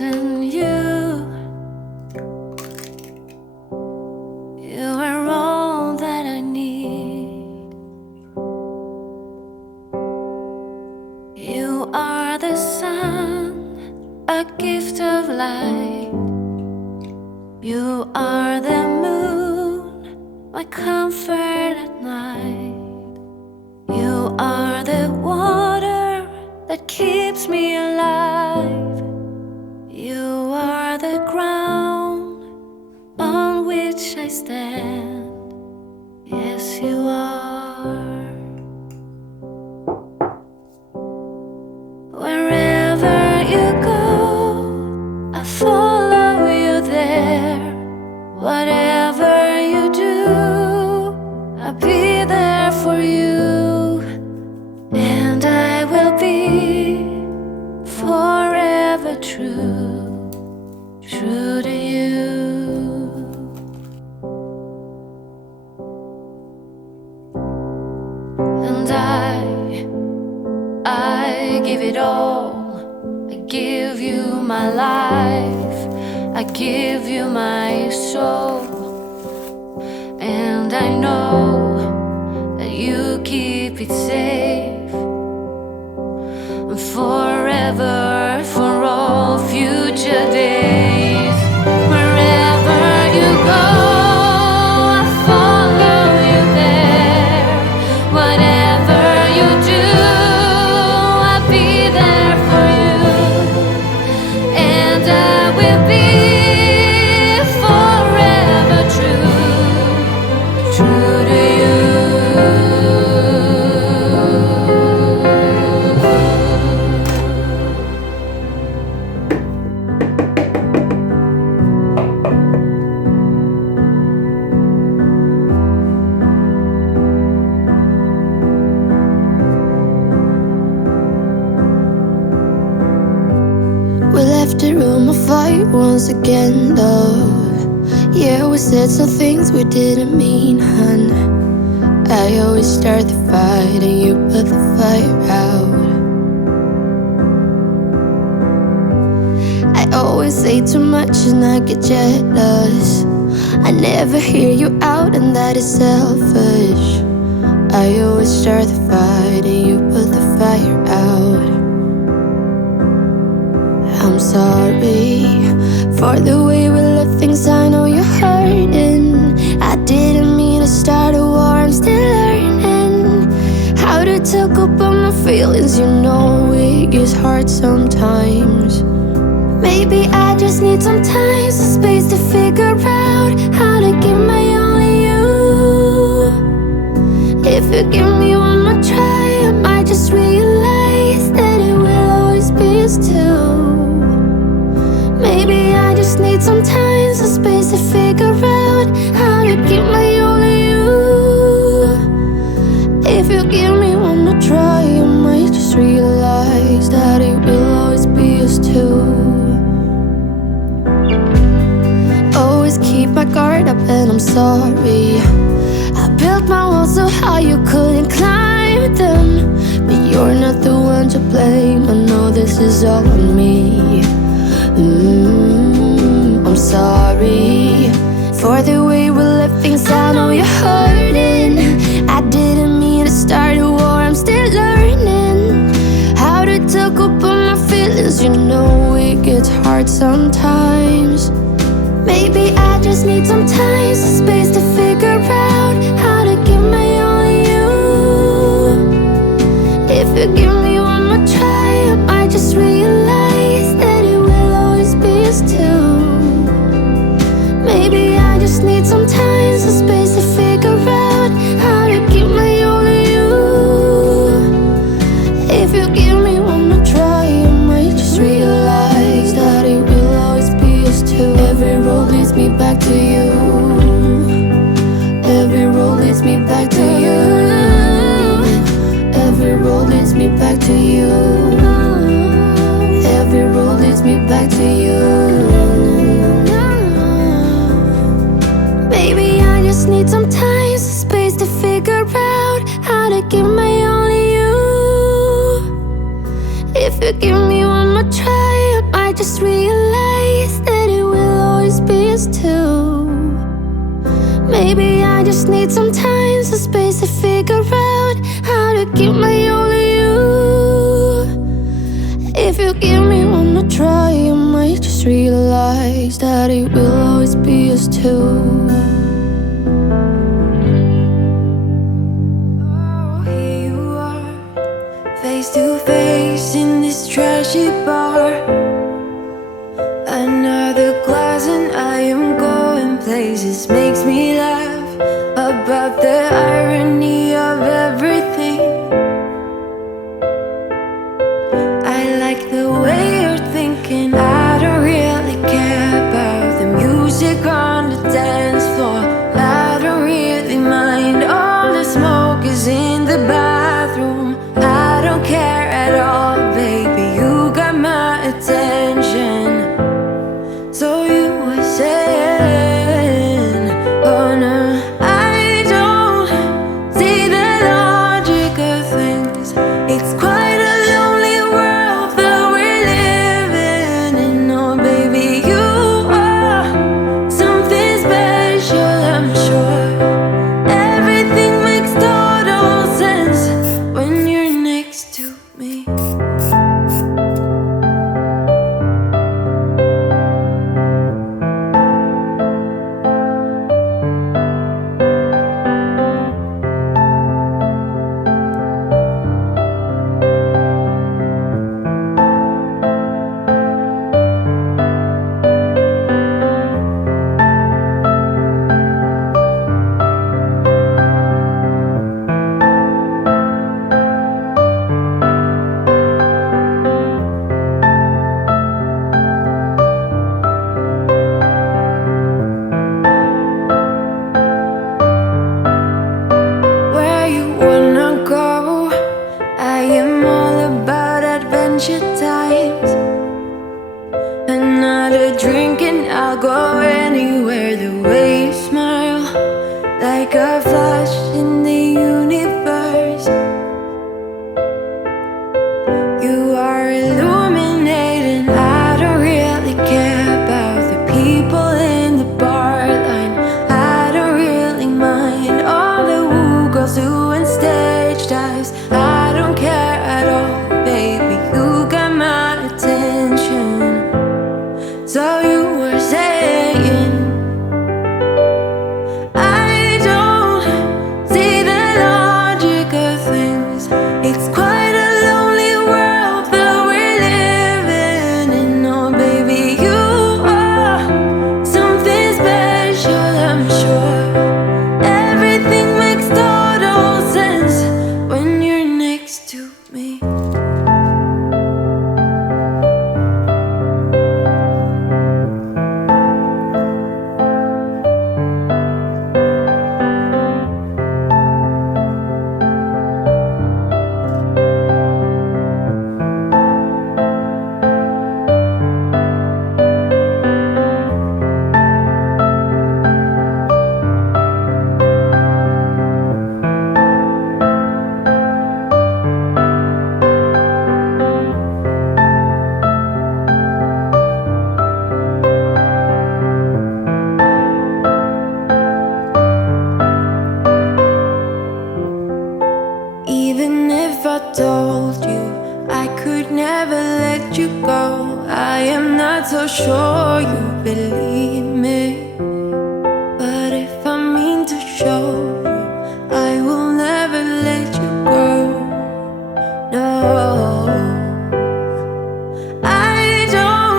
missing you. You are all that I need. You are the sun, a gift of light. You are the moon, my comfort at night. You are the water that keeps me alive. You are the ground on which I stand. Yes, you are. Wherever you go, I follow you there. Whatever you do, I'll be there for you. And I will be forever true, true to you. And I give it all. I give you my life, I give you my soul. And I know that you keep it safe forever, for all future days. Wherever you go, I follow you there. Whatever you do, I'll be there for you. And I will be forever true, true to you. We left the room of fight once again, love. Yeah, we said some things we didn't mean, hun. I always start the fight and you put the fire out. I always say too much and I get jealous. I never hear you out and that is selfish. I always start the fight and you put the fire out. I'm sorry for the way we left things. I know you're hurting. I didn't mean to start a war. I'm still learning how to talk about my feelings. You know it gets hard sometimes. Maybe I just need some time, some space to figure out how to give my only you. If you give me one more try, I might just realize that it will always be us two. Maybe I just need some time, some space to figure out how to keep my only you. If you give me one more try, I might just realize that it will always be us two. Always keep my guard up and I'm sorry. I built my walls so high you couldn't climb them. But you're not the one to blame. I know this is all on me. I'm sorry for the way we left things. I know you're hurting. I didn't mean to start a war. I'm still learning how to talk about my feelings. You know it gets hard sometimes. Maybe I just need some time, some space to figure out how to give my only you. If you give me one more try, I might just realize that it will always be us two. Maybe I just need some time, some space to figure out how to keep my only you. If you give me one more try, I might just realize that it will always be us two. Every road leads me back to you. Every road leads me back to you. Every road leads me back to you. Every road leads me back to you. Baby, I just need some time, some space to figure out how to give my only you. If you give me one more try, I might just realize Maybe I just need some time, some space to figure out how to keep my only you. If you give me one to try, I might just realize that it will always be us two. Oh, here you are, face to face in this trashy bar. Another glass and I am going places. Makes me laugh about the irony of everything. I like the way you're thinking. I don't really care about the music on the dance floor. I don't really mind all the smoke is in the bathroom. I don't care at all, baby, you got my attention. So you were saying, oh no, I don't see the logic of things. It's quite a lonely world that we're living in. Oh baby, you are something special, I'm sure. Everything makes total sense when you're next to me. Where you wanna go? I am all about adventure times. Another drink and I'll go anywhere. The way you smile, like a flash in the universe. You are illuminating. I don't really care about the people in the bar line. I don't really mind all the woo girls doing stage dives. I don't care at all, baby, you got my attention. So you were saying, I don't see the logic of things. It's quite a lonely world that we're living in. Oh baby, you are something special, I'm sure. Everything makes total sense when you're next to me. Even if I told you I could never let you go, I am not so sure you believe